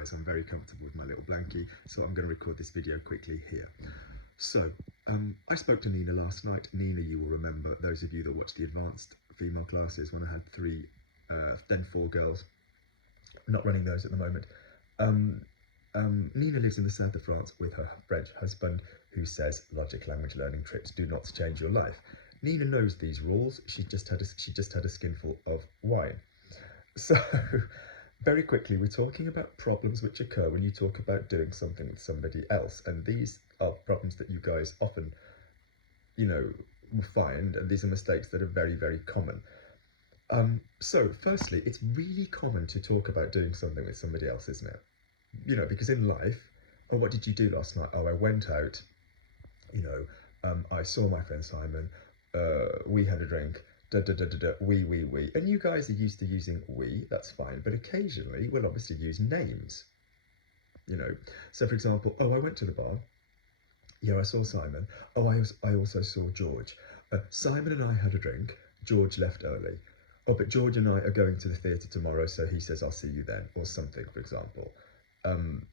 guys, I'm very comfortable with my little blankie, so I'm going to record this video quickly here. So, I spoke to Nina last night. Nina, you will remember, those of you that watch the advanced female classes, when I had then four girls, not running those at the moment. Nina lives in the south of France with her French husband, who says logic language learning trips do not change your life. Nina knows these rules. She just had a skinful of wine. So, very quickly, we're talking about problems which occur when you talk about doing something with somebody else, and these are problems that you guys often, will find, and these are mistakes that are very, very common. So, firstly, it's really common to talk about doing something with somebody else, isn't it? Because in life, oh, what did you do last night? Oh, I went out, I saw my friend Simon, we had a drink, we. And you guys are used to using we, that's fine, but occasionally we'll obviously use names, So for example, oh, I went to the bar, yeah, I saw Simon, oh, I also saw George. Simon and I had a drink, George left early. Oh, but George and I are going to the theatre tomorrow, so he says I'll see you then, or something, for example. And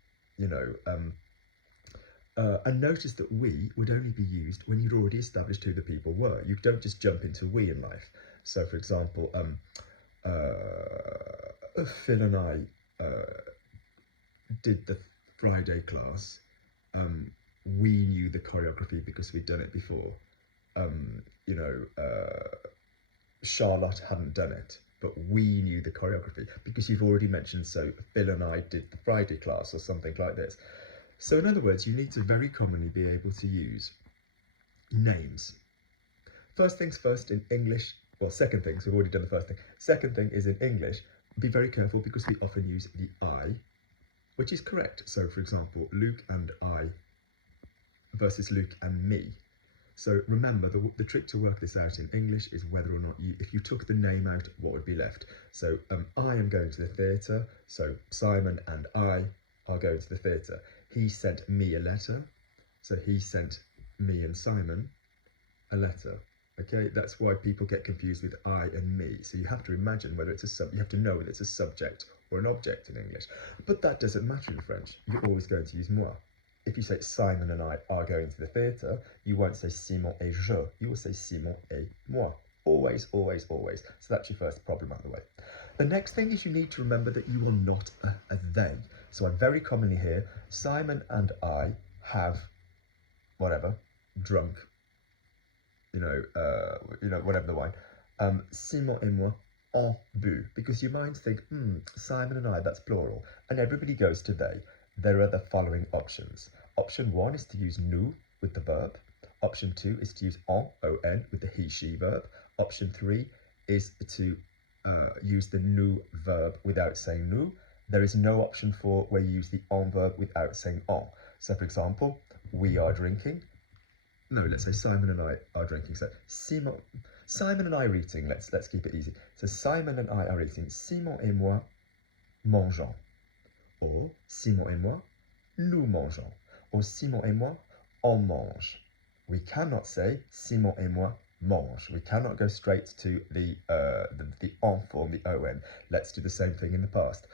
notice that we would only be used when you'd already established who the people were. You don't just jump into we in life. So, for example, Phil and I did the Friday class. We knew the choreography because we'd done it before. Charlotte hadn't done it, but we knew the choreography because you've already mentioned, so Phil and I did the Friday class or something like this. So in other words, you need to very commonly be able to use names. First things first in English, well, second thing, so we've already done the first thing. Second thing is in English, be very careful because we often use the I, which is correct. So for example, Luke and I versus Luke and me. So remember, the trick to work this out in English is whether or not if you took the name out, what would be left. So I am going to the theatre, so Simon and I are going to the theatre. He sent me a letter, so he sent me and Simon a letter. Okay, that's why people get confused with I and me. So you have to imagine whether it's you have to know whether it's a subject or an object in English. But that doesn't matter in French. You're always going to use moi. If you say Simon and I are going to the theatre, you won't say Simon et je. You will say Simon et moi. Always, always, always. So that's your first problem out of the way. The next thing is you need to remember that you are not a they. So I very commonly hear Simon and I have whatever drunk. Whatever the wine. Simon et moi ont bu, because your minds think, Simon and I, that's plural, and everybody goes to they. There are the following options. Option 1 is to use nous with the verb. Option 2 is to use on, on, with the he, she verb. Option 3 is to use the nous verb without saying nous. There is no option 4 where you use the on verb without saying on. So for example, we are drinking. No, let's say Simon and I are drinking. So Simon and I are eating. Let's keep it easy. So Simon and I are eating. Simon et moi mangeons. Or Simon et moi, nous mangeons. Or Simon et moi, on mange. We cannot say Simon et moi mange. We cannot go straight to the on form, the on. Let's do the same thing in the past.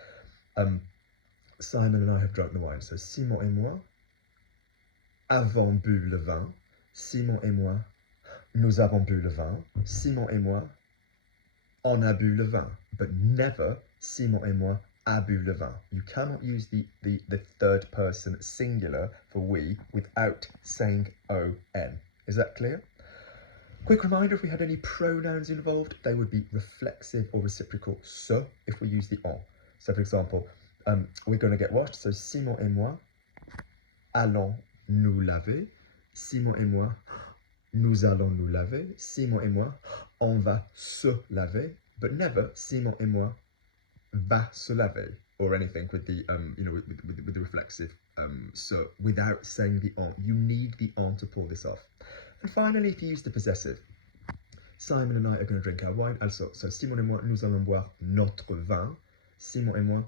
Simon and I have drunk the wine. So Simon et moi avons bu le vin. Simon et moi, nous avons bu le vin. Simon et moi, on a bu le vin. But never Simon et moi a bu le vin. You cannot use the third person singular for we without saying on. Is that clear? Quick reminder, if we had any pronouns involved, they would be reflexive or reciprocal se if we use the on. So for example, we're going to get washed, so Simon et moi allons nous laver. Simon et moi, nous allons nous laver. Simon et moi, on va se laver. But never Simon et moi va se laver, or anything with the with the reflexive so without saying the on. You need the on to pull this off. And finally, if you use the possessive, Simon and I are going to drink our wine. Also, so Simon et moi, nous allons boire notre vin. Simon et moi,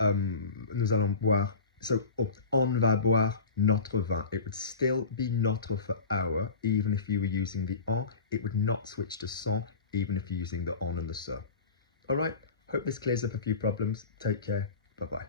nous allons boire. So on va boire notre vin. It would still be notre for our, even if you were using the on. It would not switch to son, even if you're using the on and the se. All right. Hope this clears up a few problems. Take care. Bye-bye.